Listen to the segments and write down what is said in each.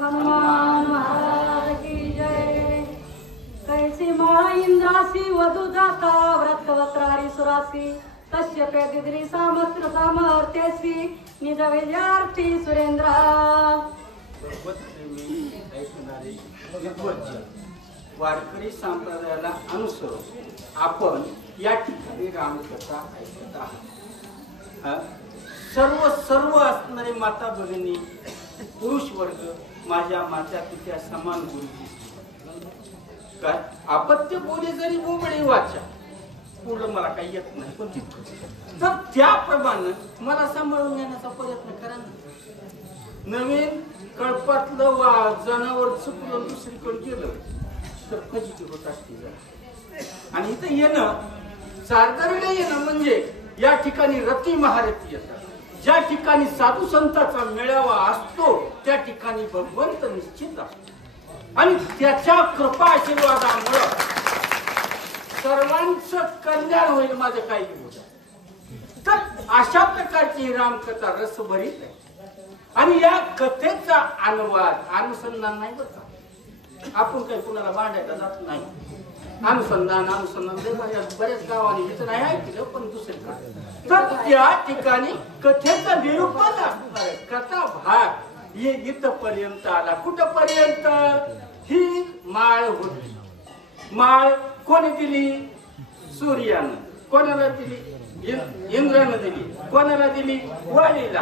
हनुमान महाराज की जय। कैसी माळा इंद्रासी वधू जाता व्रतवत्रारी सुरासी कश्यपे दिद्री सामस्त्र सामर्थ्यसी निज विद्यार्थी सुरेंद्र। वारकरी संप्रदायाला अनुसरून आपण या ठिकाणी रामकथा ऐकत आहात। सर्व असणारे माता भगिनी पुरुष वर्ग माझ्या माता पित्या समान गुरुजी काय अपत्य बोले जरी बोबडे वाचा पुढं मला काही येत नाही पण तर त्याप्रमाणे मला सांभाळून घेण्याचा प्रयत्न करा ना। नवीन कळपातलं जनावर चुकलं दुसरीकडे गेलं तर फजिती होत असते आणि इथं येणं चारदारीला येणं म्हणजे या ठिकाणी रती महारथी येतात। ज्या ठिकाणी साधू संतांचा मेळावा असतो त्या ठिकाणी भगवंत निश्चित असतो आणि त्याच्या कृपा आशीर्वादामुळे सर्वांचं कल्याण होईल माझं काही होत। तर अशा प्रकारची रामकथा रसभरीत आहे आणि या कथेचा अनुसंधान नाही बरं आपण काही कुणाला भांडायला जात नाही। अनुसंधान बऱ्याच गावांनी तिथं नाही ऐकलं पण दुसरीकडे तर त्या ठिकाणी कथेचा निरूपण असणार कथा भाग हे इथपर्यंत आला। कुठपर्यंत ही माळ होती। माळ कोणी दिली? सूर्यानं। कोणाला दिली? इंद्रानं दिली। कोणाला दिली? वालीला।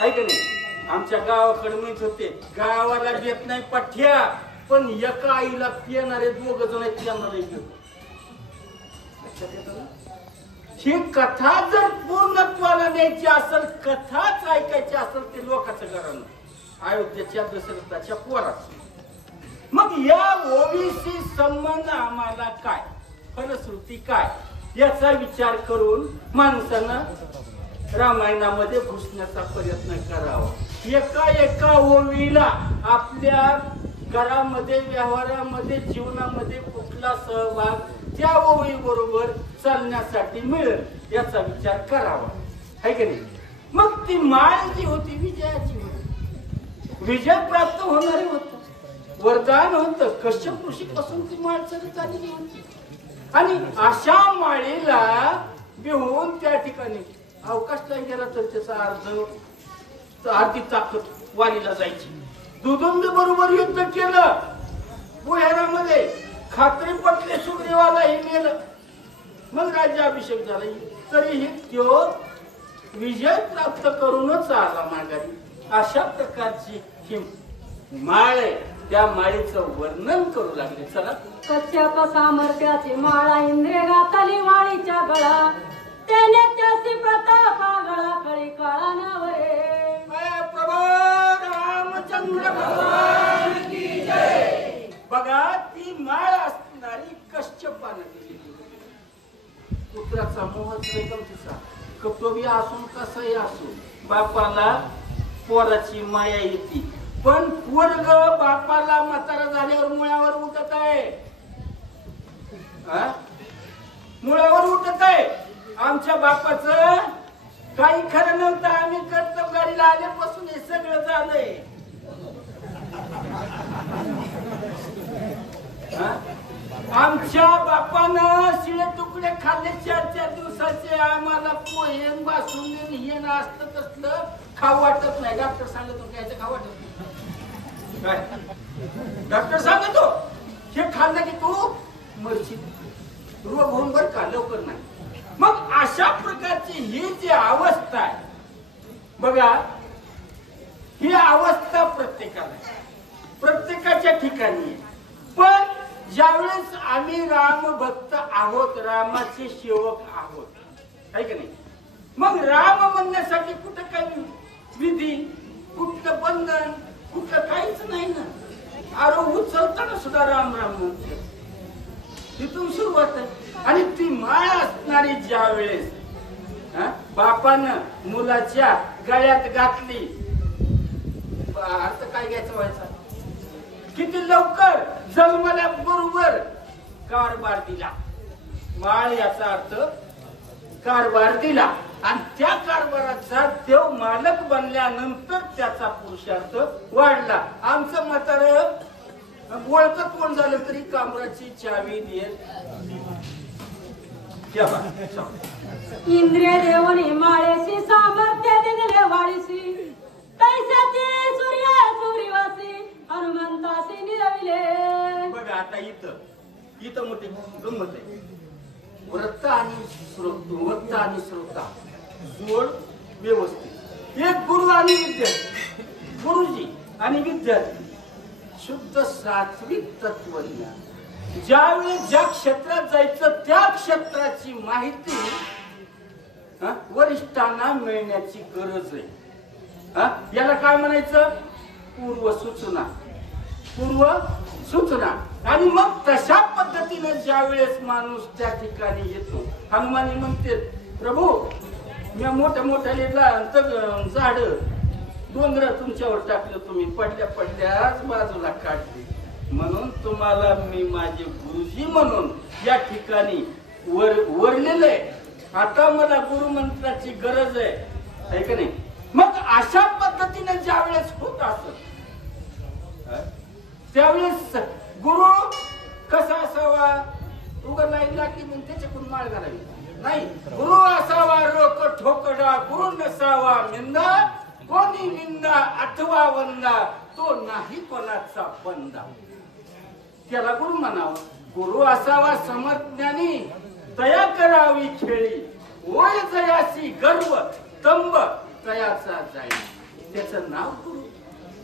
आहे का नाही? आमच्या गावाकडे म्हणत होते गावाला देत नाही पठ्या पण एका आईला पिणारे दोघ जण पिणारे ही कथा जर पूर्णत्वाला न्यायची असेल कथाच ऐकायची असेल ते लोकांचं घराणं अयोध्येच्या दशरथाच्या पोराचं। मग या ओबीसी संबंध आम्हाला काय फलश्रुती काय याचा विचार करून माणसानं रामायणामध्ये घुसण्याचा प्रयत्न करावा। एका ओवीला आपल्या घरामध्ये व्यवहारामध्ये जीवनामध्ये कुठला सहभाग त्या ओवी बरोबर चालण्यासाठी मिळेल याचा विचार करावा है की नाही। मग ती माळ जी होती विजयाची होती। विजय प्राप्त होणारे होत वरदान होत कश्यप ऋषी पासून ती माळ चालत आलेली होती आणि अशा माळेला घेऊन त्या ठिकाणी अवकाश नाही गेला तर त्याचा अर्धी ताकद वालीला जायची। दुदुंब बरोबर युद्ध केलं बुहेरामध्ये खात्री पटले सुग्रीवालाही मेलं मग राज्याभिषेक झाला तरीही तो विजय प्राप्त करूनच आला माघारी। अशा प्रकारची ही माळ आहे त्या माळेचं वर्णन करू लागले। चला कश्यप सामर्थ्याची माळा इंद्रे घातली वाळीच्या गळा त्याने त्याची प्रतापा गळा कळी काळा नवरे। प्रभू रामचंद्र भगवान की जय। बघा ती माळ असणारी कश्यपाने दिलेली पुत्राचा मोहच वेगम तिचा कपटोबी असून कसंही असू बापाला पोराची माया येते पण पोरग बापाला म्हातारा झाल्यावर मुळावर उठत आहे मुळावर उठत आहे। आमच्या बापाचं काही खरं नव्हतं आम्ही कर्तव्य गाडीला आल्यापासून हे सगळं झालंय। आमच्या बापानं शिळे तुकडे खाल्ले 4-4 दिवसाचे आम्हाला पोहे बासुंदी हे असतं तसलं खाऊ वाटत नाही। डॉक्टर सांगतो काय खाऊ वाटत नाही काय डॉक्टर सांगतो हे खाल्लं की तू मरशील रोग होऊन बर का लवकर नाही। मग अशा प्रकारची ही जी अवस्था आहे बघा ही अवस्था प्रत्येकाच्या ठिकाणी आहे पण ज्यावेळेस आम्ही राम भक्त आहोत रामाचे सेवक आहोत आहे की नाही मग राम म्हणण्यासाठी कुठं काही विधी कुठलं बंधन कुठलं काहीच नाही ना। अरे उचलताना सुद्धा राम राम म्हणते तिथून सुरुवात आहे आणि ती माळ असणारी ज्या वेळेस बापानं मुलाच्या गळ्यात घातली अर्थ काय घ्यायचं व्हायचा किती लवकर जन्मल्या बरोबर कारभार दिला। माळ याचा अर्थ कारभार दिला आणि त्या कारभाराचा देव मालक बनल्यानंतर त्याचा पुरुषार्थ वाढला। आमचं चावी देत क्या बात सांग. इंद्रिय देवनी माळेशी सामर्थ्य दिले वाळीशी तैसाची सूर्य सूर्यवासी हनुमंतासी निरविले. बघा आता इथं मोठी गंमत आहे. वृत्त आणि श्रोता जोड व्यवस्थित. एक गुरु आणि विद्यार्थी, गुरुजी आणि विद्यार्थी शुद्ध सात्विक तत्वज्ञान. ज्यावेळेस ज्या क्षेत्रात जायचं त्या क्षेत्राची माहिती वरिष्ठांना मिळण्याची गरज आहे. याला काय म्हणायचं? पूर्व सूचना. आणि मग तशा पद्धतीने ज्या वेळेस माणूस त्या ठिकाणी येतो, हनुमानी म्हणते प्रभू मी मोठ्या झाड डोंगर तुमच्यावर टाकलं, तुम्ही पडल्याच बाजूला काढले, म्हणून तुम्हाला मी माझे गुरुजी म्हणून या ठिकाणी वरलेलं आहे. आता मला गुरुमंत्राची गरज आहे का नाही. मग अशा पद्धतीने ज्या वेळेस होत असत त्यावेळेस गुरु कसा असावा? उघड लाईन लागली म्हणून त्याच्याकडून माळ घालावी नाही. गुरु असावा रोक ठोकडा, गुरु नसावा निंदा, कोणी निंदा अथवा वंदा, तो नाही कोणाचा बंदा. त्याला गुरु म्हणावा. गुरु असावा समर्थज्ञानी, तया करावी खेळी, ओय जयासी गर्व तंब तयाचा जाई, त्याचं नाव गुरु.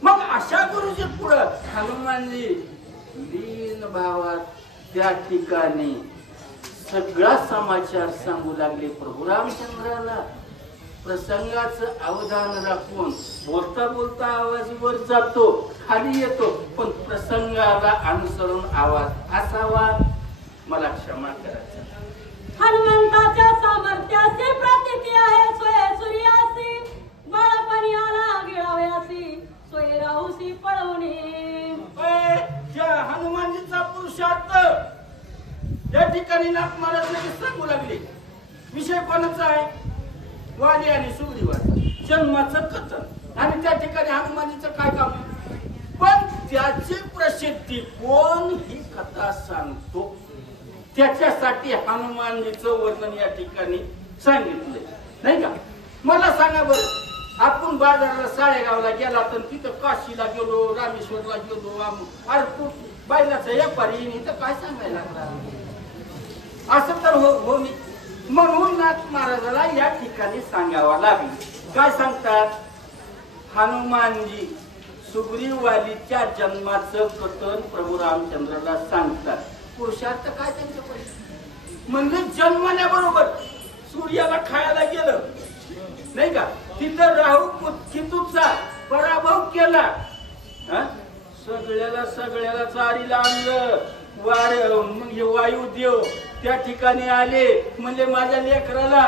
मग अशा गुरुजी पुढं हनुमानजी लीन भावात त्या ठिकाणी सगळा समाचार सांगू लागले प्रभू रामचंद्राला. प्रसंगाचं अवधान राखून बोलता बोलता आवाज वर जातो, खाली येतो, पण प्रसंगाला अनुसरून आवाज असावा. मला क्षमा करायचा. हनुमंताच्या सामर्थ्याची प्रतीती आहे सोय सूर्यासी, बाळपणी आला गिळाव्यासी, सोय राहुसी पळवणे. त्या हनुमानजीचा पुरुषार्थ या ठिकाणी नाथ महाराज सांगू लागले. विषय कोणाचा आहे? वाली आणि सुग्रीवाचा जन्माचं कथन. आणि त्या ठिकाणी हनुमानजीचं काय काम? पण त्याची प्रसिद्धी कोण ही कथा सांगतो, त्याच्यासाठी हनुमानजीचं वर्णन या ठिकाणी सांगितलंय नाही का. मला सांगा बरं, आपण बाजाराला साळेगावला गेला तर तिथं काशीला गेलो, रामेश्वरला गेलो, अरे तू बैलाचा व्यापारी इथं काय सांगायला लागला? असं तर हो मी. म्हणून नाथ महाराजाला या ठिकाणी सांगावं लागलं. काय सांगतात? हनुमानजी सुग्रीवालीच्या जन्माचं कथन प्रभू रामचंद्राला सांगतात. पुरुषार्थ काय त्यांच्याकडे? म्हणजे जन्मल्याबरोबर सूर्याला खायला गेलं नाही का, तिथं राहू केतूचा पराभव केला, सगळ्याला चारीला आणलं. वायुदेव त्या ठिकाणी आले, म्हणजे माझ्या लेकराला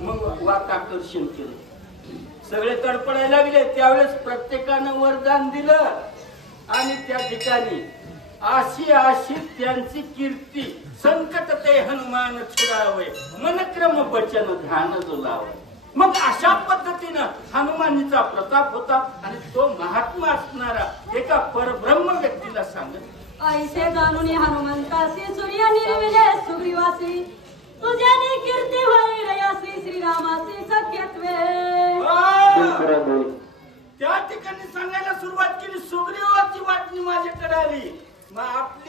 मग वाकाकर्षण केलं. सगळे तडपडायला लागले. त्यावेळेस प्रत्येकानं वरदान दिलं आणि त्या ठिकाणी अशी त्यांची कीर्ती संकट ते हनुमान छुडावे, मनक्रम वचन ध्यान जुलावे. मग अशा पद्धतीनं हनुमानजीचा प्रताप होता आणि तो महात्मा असणारा एका परब्रह्म व्यक्तीला सांगत, ऐसे जाणून हनुमंतासी सूर्य निर्विले सुग्रीवासी, तुझ्याने कीर्ती होईल यासी श्रीरामासी सख्यत्वे. त्या ठिकाणी सांगायला सुरुवात केली. सुग्रीवाची वाटणी माझ्याकडे आली. मग